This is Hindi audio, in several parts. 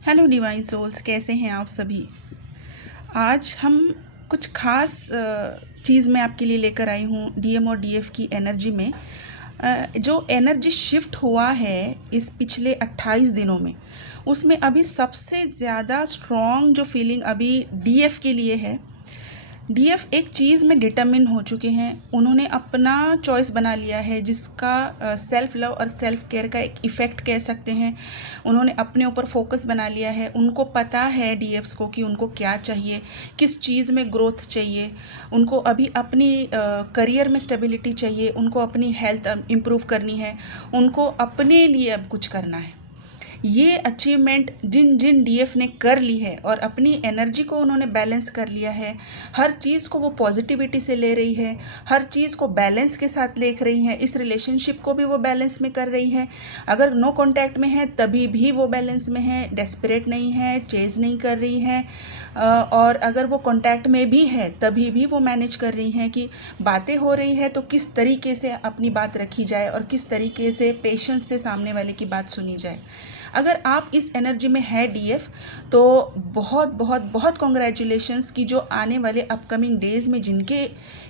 हेलो डिवाइन सोल्स, कैसे हैं आप सभी। आज हम कुछ खास चीज़ मैं आपके लिए लेकर आई हूँ डीएम और डीएफ की एनर्जी में। जो एनर्जी शिफ्ट हुआ है इस पिछले 28 दिनों में, उसमें अभी सबसे ज़्यादा स्ट्रॉन्ग जो फीलिंग अभी डीएफ के लिए है। डीएफ एक चीज़ में डिटर्मिन हो चुके हैं, उन्होंने अपना चॉइस बना लिया है जिसका सेल्फ लव और सेल्फ केयर का एक इफ़ेक्ट कह सकते हैं। उन्होंने अपने ऊपर फोकस बना लिया है। उनको पता है डीएफ्स को कि उनको क्या चाहिए, किस चीज़ में ग्रोथ चाहिए। उनको अभी अपनी करियर में स्टेबिलिटी चाहिए, उनको अपनी हेल्थ इम्प्रूव करनी है, उनको अपने लिए अब कुछ करना है। ये अचीवमेंट जिन जिन डीएफ ने कर ली है और अपनी एनर्जी को उन्होंने बैलेंस कर लिया है, हर चीज़ को वो पॉजिटिविटी से ले रही है, हर चीज़ को बैलेंस के साथ देख रही हैं। इस रिलेशनशिप को भी वो बैलेंस में कर रही है। अगर नो कांटेक्ट में है तभी भी वो बैलेंस में है, डेस्परेट नहीं है, चेज नहीं कर रही है। और अगर वो कांटेक्ट में भी है तभी भी वो मैनेज कर रही हैं कि बातें हो रही है तो किस तरीके से अपनी बात रखी जाए और किस तरीके से पेशेंस से सामने वाले की बात सुनी जाए। अगर आप इस एनर्जी में है डीएफ, तो बहुत बहुत बहुत कॉन्ग्रेचुलेशंस कि जो आने वाले अपकमिंग डेज में जिनके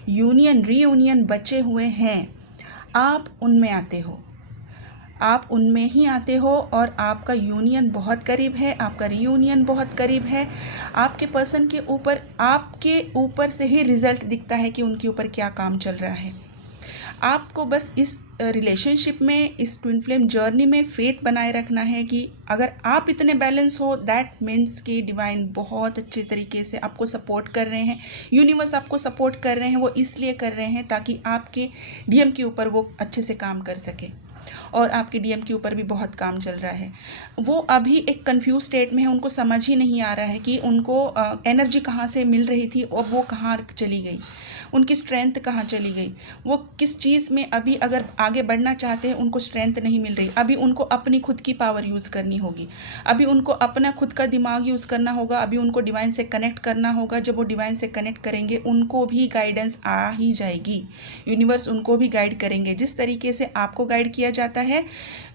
यूनियन रीयूनियन बचे हुए हैं, आप उनमें आते हो, आप उनमें ही आते हो और आपका यूनियन बहुत करीब है, आपका रीयूनियन बहुत करीब है। आपके पर्सन के ऊपर, आपके ऊपर से ही रिजल्ट दिखता है कि उनके ऊपर क्या काम चल रहा है। आपको बस इस रिलेशनशिप में, इस ट्विन फ्लेम जर्नी में फेथ बनाए रखना है कि अगर आप इतने बैलेंस हो, दैट मीन्स कि डिवाइन बहुत अच्छे तरीके से आपको सपोर्ट कर रहे हैं। यूनिवर्स आपको सपोर्ट कर रहे हैं। वो इसलिए कर रहे हैं ताकि आपके डीएम के ऊपर वो अच्छे से काम कर सके। और आपके डीएम के ऊपर भी बहुत काम चल रहा है। वो अभी एक कंफ्यूज स्टेट में है, उनको समझ ही नहीं आ रहा है कि उनको एनर्जी कहाँ से मिल रही थी और वो कहाँ चली गई, उनकी स्ट्रेंथ कहाँ चली गई, वो किस चीज़ में अभी अगर आगे बढ़ना चाहते हैं उनको स्ट्रेंथ नहीं मिल रही। अभी उनको अपनी खुद की पावर यूज़ करनी होगी, अभी उनको अपना खुद का दिमाग यूज़ करना होगा, अभी उनको डिवाइन से कनेक्ट करना होगा। जब वो डिवाइन से कनेक्ट करेंगे उनको भी गाइडेंस आ ही जाएगी, यूनिवर्स उनको भी गाइड करेंगे। जिस तरीके से आपको गाइड किया जाता है,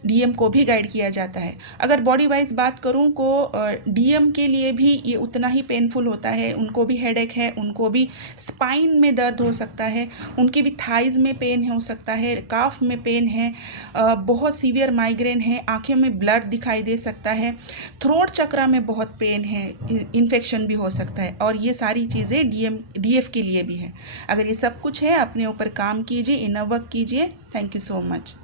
डीएम को भी गाइड किया जाता है। अगर बॉडी वाइज बात करूं को डीएम के लिए भी ये उतना ही पेनफुल होता है, उनको भी हेडेक है, उनको भी स्पाइन में दर्द हो सकता है, उनकी भी थाइज में पेन हो सकता है, काफ में पेन है, बहुत सीवियर माइग्रेन है, आँखें में ब्लड दिखाई दे सकता है, थ्रोट चक्रा में बहुत पेन है, इन्फेक्शन भी हो सकता है। और ये सारी चीज़ें डीएफ के लिए भी है। अगर ये सब कुछ है, अपने ऊपर काम कीजिए, इनर वर्क कीजिए। Thank you so much.